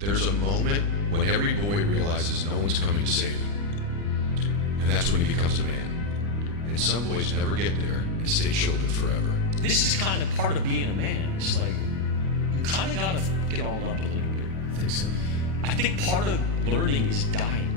There's a moment when every boy realizes no one's coming to save him. And that's when he becomes a man. And some boys never get there and stay children forever. This is kind of part of being a man. It's like, you kind of got to get all up a little bit. I think so. I think part of learning is dying.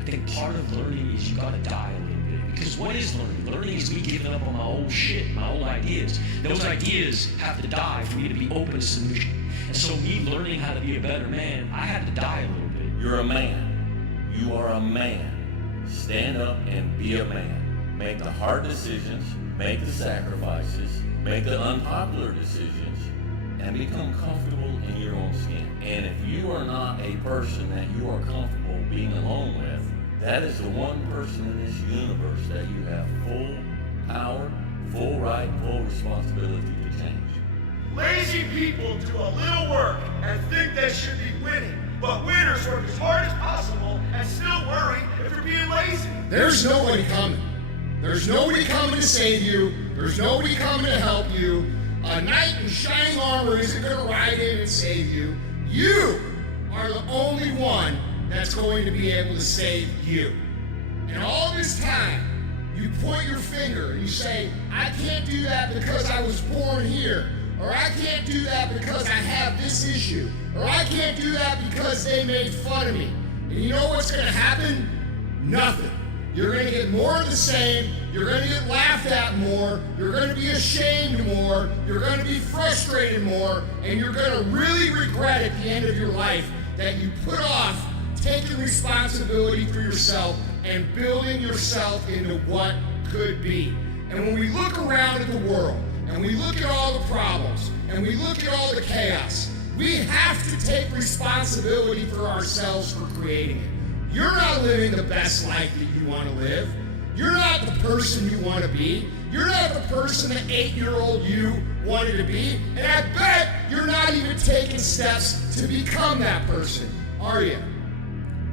I think part of learning is you got to die a little bit. Because what is learning? Learning is me giving up on my old shit, my old ideas. Those ideas have to die for me to be open to solution. And so me learning how to be a better man, I had to die a little bit. You're a man. You are a man. Stand up and be a man. Make the hard decisions, make the sacrifices, make the unpopular decisions, and become comfortable in your own skin. And if you are not a person that you are comfortable being alone with, that is the one person in this universe that you have full power, full right, full responsibility to change. Lazy people do a little work and think they should be winning, but winners work as hard as possible and still worry if they're being lazy. There's nobody coming. There's nobody coming to save you. There's nobody coming to help you. A knight in shining armor isn't going to ride in and save you. You are the only one that's going to be able to save you. And all this time, you point your finger and you say, I can't do that because I was born here. Or I can't do that because I have this issue. Or I can't do that because they made fun of me. And you know what's going to happen? Nothing. You're going to get more of the same. You're going to get laughed at more. You're going to be ashamed more. You're going to be frustrated more. And you're going to really regret at the end of your life that you put off taking responsibility for yourself and building yourself into what could be. And when we look around at the world, and we look at all the problems, and we look at all the chaos, we have to take responsibility for ourselves for creating it. You're not living the best life that you want to live. You're not the person you want to be. You're not the person that 8-year-old you wanted to be. And I bet you're not even taking steps to become that person, are you?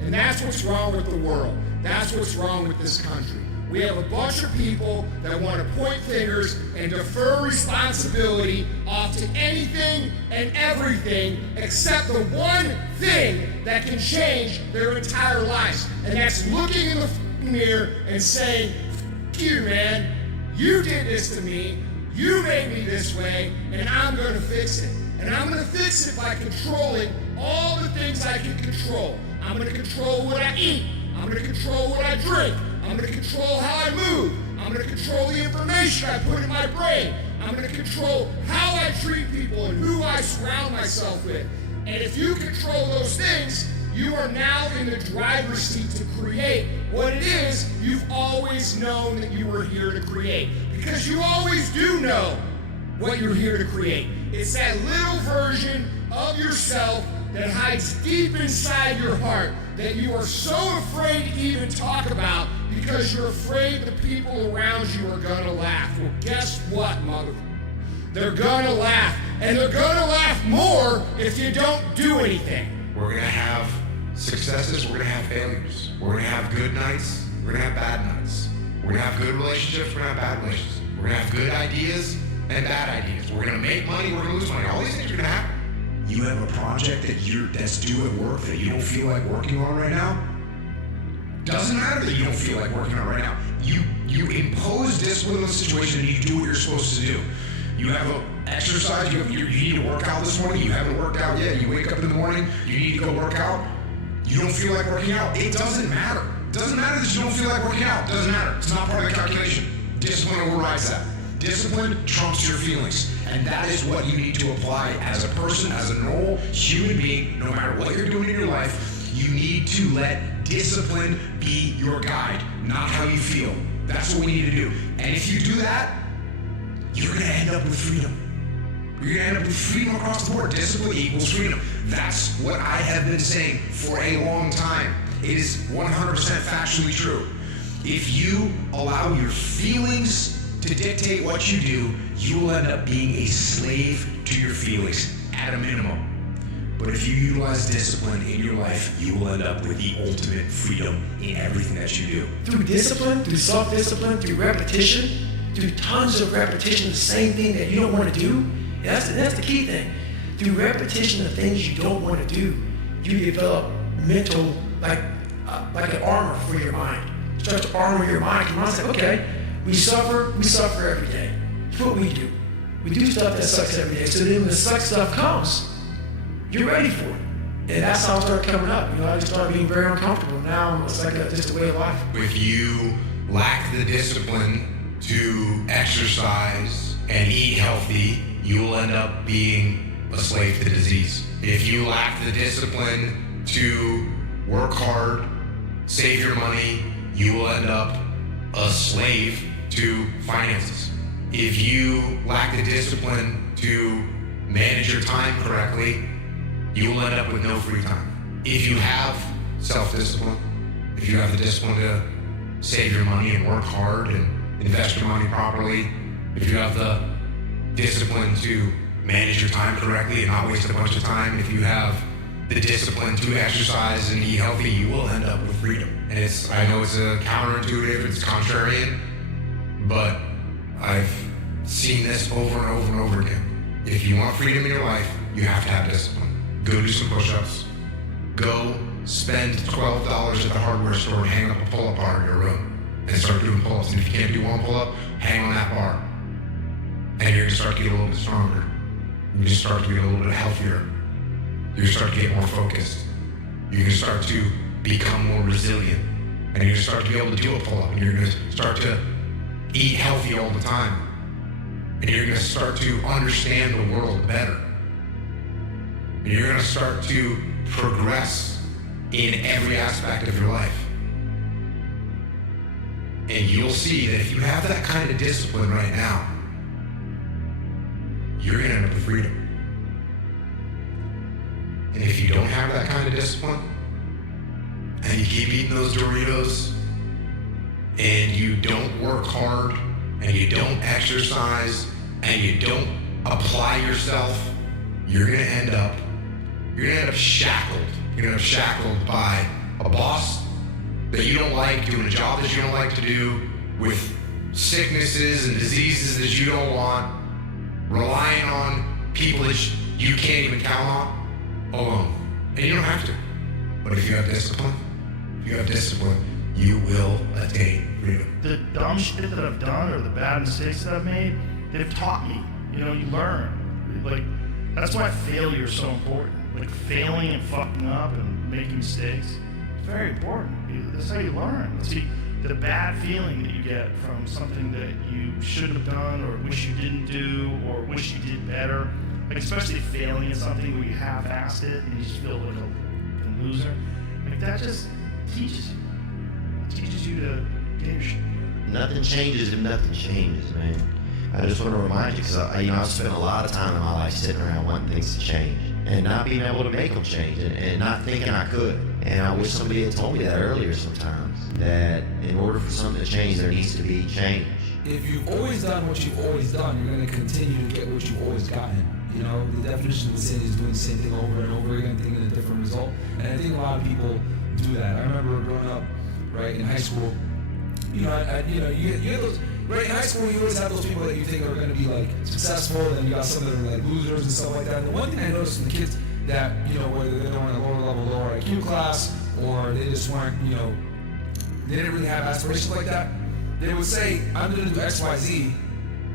And that's what's wrong with the world. That's what's wrong with this country. We have a bunch of people that want to point fingers and defer responsibility off to anything and everything except the one thing that can change their entire lives. And that's looking in the mirror and saying, F you, man. You did this to me. You made me this way, and I'm going to fix it. And I'm going to fix it by controlling all the things I can control. I'm going to control what I eat. I'm going to control what I drink. I'm going to control how I move. I'm going to control the information I put in my brain. I'm going to control how I treat people and who I surround myself with. And if you control those things, you are now in the driver's seat to create what it is you've always known that you were here to create. Because you always do know what you're here to create. It's that little version of yourself that hides deep inside your heart that you are so afraid to even talk about because you're afraid the people around you are gonna laugh. Well, guess what, mother? They're gonna laugh, and they're gonna laugh more if you don't do anything. We're gonna have successes, we're gonna have failures. We're gonna have good nights, we're gonna have bad nights. We're gonna have good relationships, we're gonna have bad relationships. We're gonna have good ideas and bad ideas. We're gonna make money, we're gonna lose money. All these things are gonna happen. You have a project that's due at work that you don't feel like working on right now? Doesn't matter that you don't feel like working on right now. You impose discipline on the situation and you do what you're supposed to do. You have an exercise, you need to work out this morning, you haven't worked out yet, you wake up in the morning, you need to go work out, you don't feel like working out, it doesn't matter. It doesn't matter that you don't feel like working out, it doesn't matter. It's not part of the calculation. Discipline overrides that. Discipline trumps your feelings. And that is what you need to apply as a person, as a normal human being, no matter what you're doing in your life. You need to let discipline be your guide, not how you feel. That's what we need to do. And if you do that, you're going to end up with freedom. You're going to end up with freedom across the board. Discipline equals freedom. That's what I have been saying for a long time. It is 100% factually true. If you allow your feelings to dictate what you do, you will end up being a slave to your feelings at a minimum. But if you utilize discipline in your life, you will end up with the ultimate freedom in everything that you do. Through discipline, through self-discipline, through repetition, through tons of repetition, the same thing that you don't want to do, that's the key thing. through repetition of things you don't want to do, you develop mental, like an armor for your mind. You start to armor your mind. Your mind's like, okay, we suffer every day. It's what we do. We do stuff that sucks every day. So then when the suck stuff comes, you're ready for it. And that's how I started coming up. You know, I just started being very uncomfortable. Now it's like just a way of life. If you lack the discipline to exercise and eat healthy, you will end up being a slave to disease. If you lack the discipline to work hard, save your money, you will end up a slave to finances. If you lack the discipline to manage your time correctly, you will end up with no free time. If you have self-discipline, if you have the discipline to save your money and work hard and invest your money properly, if you have the discipline to manage your time correctly and not waste a bunch of time, if you have the discipline to exercise and eat healthy, you will end up with freedom. And I know it's counterintuitive, it's contrarian, but I've seen this over and over and over again. If you want freedom in your life, you have to have discipline. Go do some push-ups. Go spend $12 at the hardware store and hang up a pull-up bar in your room and start doing pull-ups. And if you can't do one pull-up, hang on that bar. And you're gonna start to get a little bit stronger. You're gonna start to get a little bit healthier. You're gonna start to get more focused. You're gonna start to become more resilient. And you're gonna start to be able to do a pull-up. And you're gonna start to eat healthy all the time. And you're gonna start to understand the world better. And you're gonna start to progress in every aspect of your life. And you'll see that if you have that kind of discipline right now, you're gonna end up with freedom. And if you don't have that kind of discipline, and you keep eating those Doritos, and you don't work hard, and you don't exercise, and you don't apply yourself, you're gonna end up shackled. You're gonna end up shackled by a boss that you don't like, doing a job that you don't like to do, with sicknesses and diseases that you don't want, relying on people that you can't even count on, alone. And you don't have to. But if you have discipline, you will attain freedom. The dumb shit that I've done or the bad mistakes that I've made, they've taught me. You know, you learn. Like, that's why failure is so important. Like, failing and fucking up and making mistakes, it's very important. That's how you learn. That's the bad feeling that you get from something that you should have done or wish you didn't do or wish you did better. Like, especially failing at something where you half-assed it and you just feel like a loser. Like, that just teaches you. It teaches you to get your shit. Nothing changes if nothing changes, man. I just want to remind you, because I've spent a lot of time in my life sitting around wanting things to change and not being able to make them change and not thinking I could. And I wish somebody had told me that earlier sometimes, that in order for something to change, there needs to be change. If you've always done what you've always done, you're going to continue to get what you've always gotten. You know, the definition of insanity is doing the same thing over and over again, thinking a different result. And I think a lot of people do that. I remember growing up, right, in high school, you get those, right, in high school, you always have those people that you think are going to be, like, successful, and you got some that are, like, losers and stuff like that. And the one thing I noticed from the kids that, you know, whether they were in a lower level, lower IQ class, or they just weren't, you know, they didn't really have aspirations like that, they would say, I'm going to do X, Y, Z,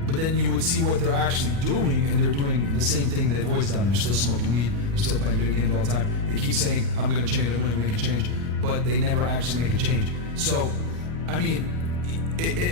but then you would see what they're actually doing, and they're doing the same thing they've always done. They're still smoking weed, they're still playing video games all the time. They keep saying, I'm going to change, I'm going to make a change, but they never actually make a change. So, I mean,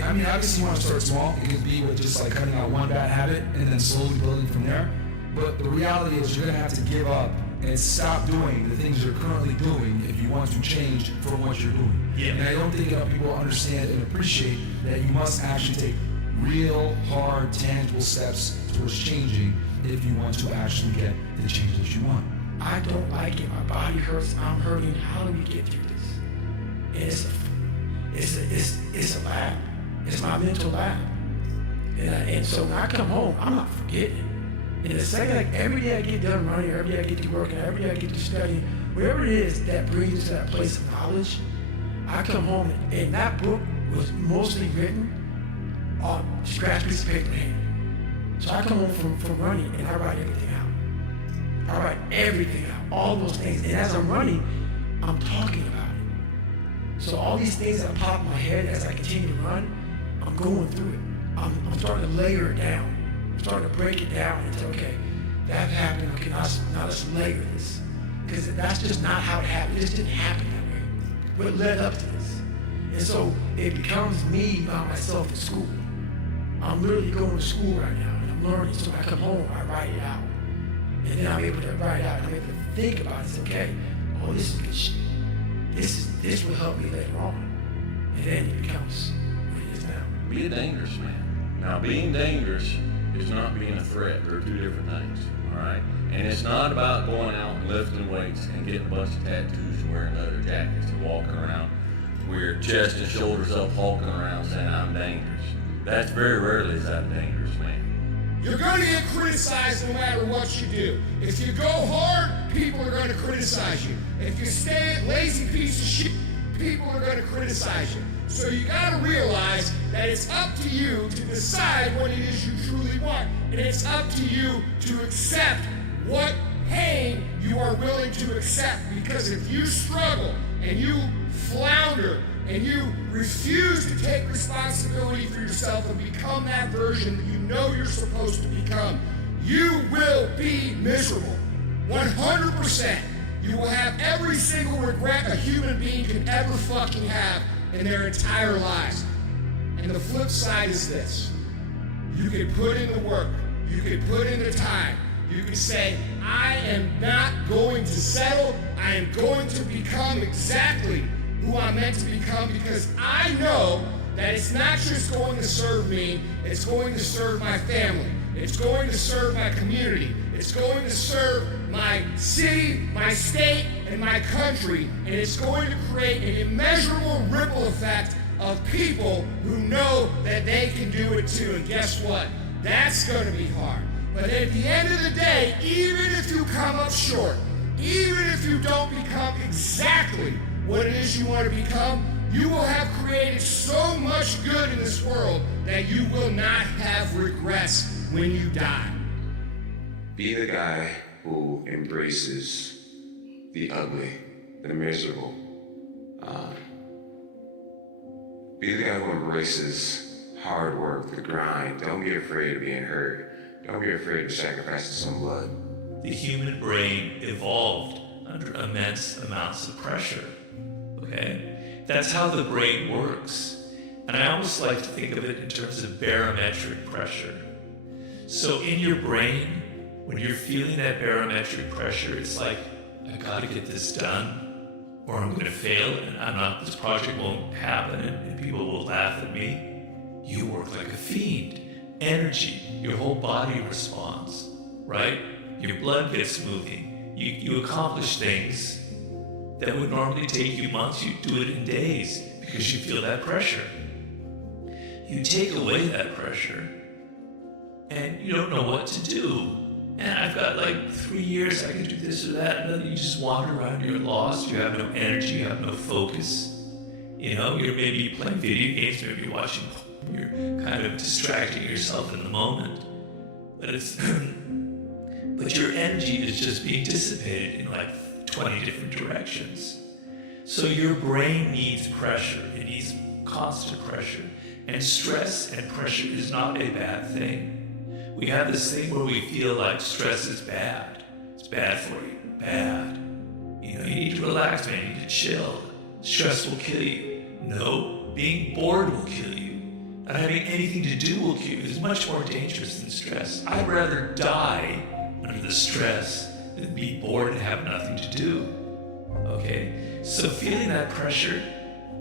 obviously you want to start small. It could be with just like cutting out one bad habit and then slowly building from there. But the reality is you're going to have to give up and stop doing the things you're currently doing if you want to change from what you're doing. Yeah. And I don't think enough people understand and appreciate that you must actually take real, hard, tangible steps towards changing if you want to actually get the change that you want. I don't like it. My body hurts. I'm hurting. How do we get through this? It's a lab. It's my mental lab. And so when I come home, I'm not forgetting. And the second, like, every day I get done running, every day I get to working, every day I get to studying, wherever it is that brings us to that place of knowledge, I come home and that book was mostly written on scratch piece of paper in hand. So I come home from running and I write everything out. I write everything out, all those things. And as I'm running, I'm talking about it. So all these things that pop in my head as I continue to run, I'm going through it. I'm starting to layer it down. I'm starting to break it down and say, okay, that happened. Okay, now let's layer this. Because that's just not how it happened. It just didn't happen that way. What led up to this? And so it becomes me by myself in school. I'm literally going to school right now and I'm learning. So when I come home, I write it out. And then I'm able to write it out. I'm able to think about it. Say, okay, oh, this is good shit. This will help me later on. And then it becomes what it is now. Be a dangerous man. Now, being dangerous is not being a threat. They're two different things, all right? And it's not about going out and lifting weights and getting a bunch of tattoos and wearing leather jackets and walking around with your chest and shoulders up, hulking around saying, I'm dangerous. That's very rarely is that a dangerous man. You're going to get criticized no matter what you do. If you go hard, people are going to criticize you. If you stay a lazy piece of shit, people are going to criticize you. So you got to realize that it's up to you to decide what it is you truly want. And it's up to you to accept what pain you are willing to accept. Because if you struggle and you flounder and you refuse to take responsibility for yourself and become that version that you know you're supposed to become, you will be miserable. 100%. You will have every single regret a human being can ever fucking have in their entire lives. And the flip side is this. You can put in the work. You can put in the time. You can say, I am not going to settle. I am going to become exactly who I'm meant to become, because I know that it's not just going to serve me, it's going to serve my family. It's going to serve my community. It's going to serve my city, my state, and my country. And it's going to create an immeasurable ripple effect of people who know that they can do it too. And guess what? That's going to be hard. But at the end of the day, even if you come up short, even if you don't become exactly what it is you want to become, you will have created so much good in this world that you will not have regrets when you die. Be the guy who embraces the ugly, the miserable. Be the guy who embraces hard work, the grind. Don't be afraid of being hurt. Don't be afraid of sacrificing some blood. The human brain evolved under immense amounts of pressure. Okay? That's how the brain works. And I almost like to think of it in terms of barometric pressure. So in your brain, when you're feeling that barometric pressure, it's like, I gotta get this done, or I'm gonna fail, and this project won't happen, and people will laugh at me. You work like a fiend. Energy, your whole body responds, right? Your blood gets moving. You accomplish things that would normally take you months. You do it in days because you feel that pressure. You take away that pressure and you don't know what to do. And I've got like 3 years, I can do this or that, and then you just wander around, you're lost, you have no energy, you have no focus. You know, you're maybe playing video games, maybe you're watching, you're kind of distracting yourself in the moment. But but your energy is just being dissipated in like 20 different directions. So your brain needs pressure, it needs constant pressure. And stress and pressure is not a bad thing. We have this thing where we feel like stress is bad. It's bad for you, bad. You know, you need to relax, man, you need to chill. Stress will kill you. No, being bored will kill you. Not having anything to do will kill you. It's much more dangerous than stress. I'd rather die under the stress than be bored and have nothing to do. Okay? So feeling that pressure,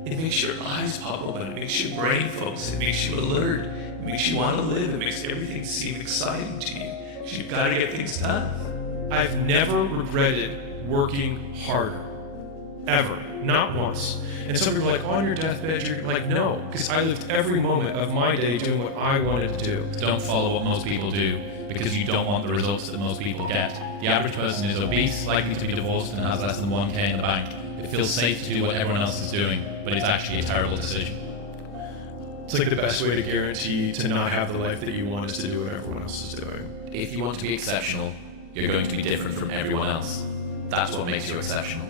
it makes your eyes pop open, it makes your brain focus, it makes you alert, it makes you want to live, it makes everything seem exciting to you. You've got to get things done. I've never regretted working harder. Ever. Not once. And some people are like, on your deathbed, you're like, no, because I lived every moment of my day doing what I wanted to do. Don't follow what most people do, because you don't want the results that most people get. The average person is obese, likely to be divorced, and has less than 1K in the bank. It feels safe to do what everyone else is doing, but it's actually a terrible decision. It's like the best way to guarantee to not have the life that you want is to do what everyone else is doing. If you want to be exceptional, you're going to be different from everyone else. That's what makes you exceptional.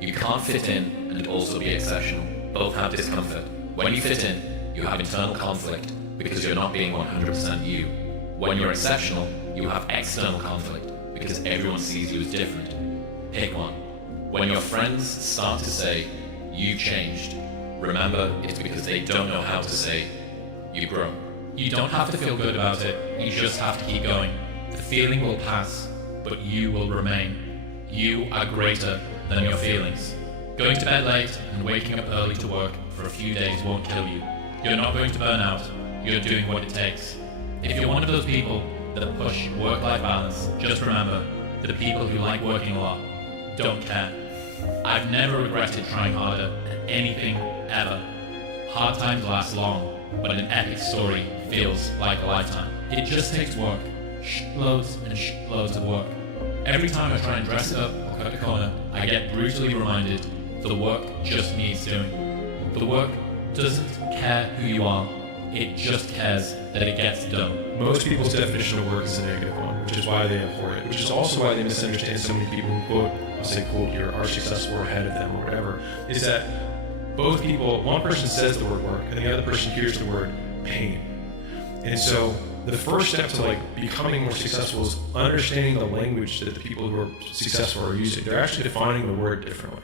You can't fit in and also be exceptional. Both have discomfort. When you fit in, you have internal conflict because you're not being 100% you. When you're exceptional, you have external conflict because everyone sees you as different. Pick one. When your friends start to say, "You've changed," remember it's because they don't know how to say, "You grow." You don't have to feel good about it, you just have to keep going. The feeling will pass, but you will remain. You are greater than your feelings. Going to bed late and waking up early to work for a few days won't kill you. You're not going to burn out, you're doing what it takes. If you're one of those people that push work-life balance, just remember, the people who like working a lot don't care. I've never regretted trying harder at anything ever. Hard times last long, but an epic story feels like a lifetime. It just takes work. Shitloads and shitloads of work. Every time I try and dress it up or cut a corner, I get brutally reminded the work just needs doing. The work doesn't care who you are, it just cares that it gets done. Most people's definition of work is a negative one, which is why they abhor it, which is also why they misunderstand so many people who quote, I'll say quote here, are successful or ahead of them or whatever, is that both people, one person says the word work and the other person hears the word pain. And so the first step to like becoming more successful is understanding the language that the people who are successful are using. They're actually defining the word differently.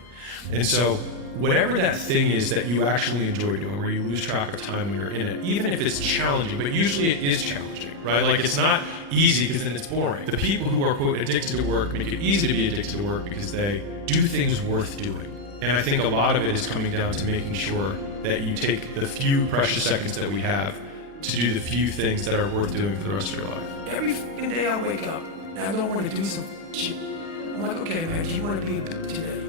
And so whatever that thing is that you actually enjoy doing, where you lose track of time when you're in it, even if it's challenging, but usually it is challenging, right? Like it's not easy because then it's boring. The people who are, quote, addicted to work make it easy to be addicted to work because they do things worth doing. And I think a lot of it is coming down to making sure that you take the few precious seconds that we have to do the few things that are worth doing for the rest of your life. Every fucking day I wake up and I don't want to do some shit. I'm like, okay, man, do you want to be today?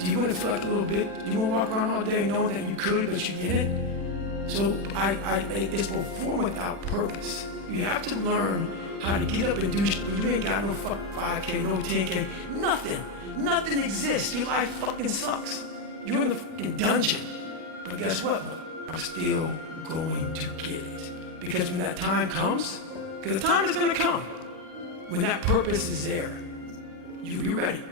Do you want to feel like a little bit? Do you want to walk around all day knowing that you could, but you didn't? So it's perform without purpose. You have to learn how to get up and do shit. You ain't got no fucking 5K, no 10K, nothing. Nothing exists. Your life fucking sucks. You're in the fucking dungeon. But guess what? I'm still going to get it. Because when that time comes, because the time is going to come, when that purpose is there, you'll be ready.